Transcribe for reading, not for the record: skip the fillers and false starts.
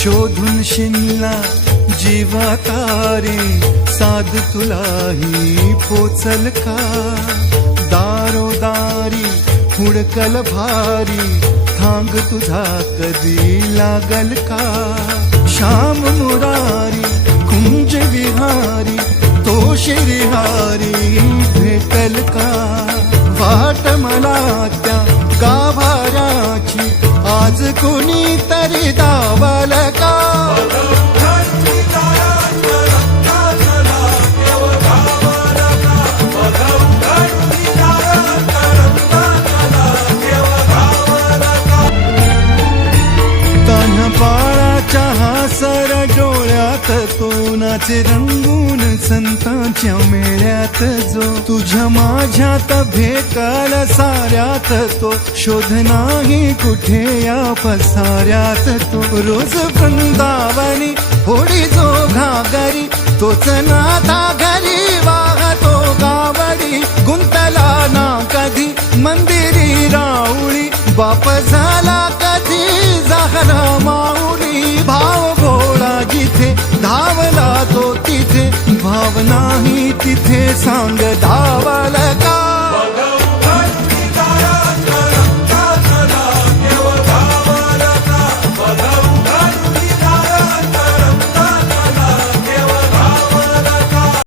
शोधून शिनला जीवा तारी, साध तुलाही पोचल का? दारोदारी हुडकल भारी, थांग तुझा कधी लागल का? श्याम मुरारी कुंज विहारी, तो श्रीहारी भेटल का? वाट मला त्या गाभाऱ्याची, आज कोणी तरी दावल का? बाळाच्या हासर डोळ्यात तो नाचे रंगून संतांच्या मेळ्यात जो, तुझ्या माझ्यात भेटल साऱ्यात तो, शोध नाही कुठे या पसाऱ्यात तो. रोज वृंदावनी होडी जो घागरी, तोच नाथा घरी वाहतो गावडी. गुंतला ना कधी मंदिरी राऊळी, बाप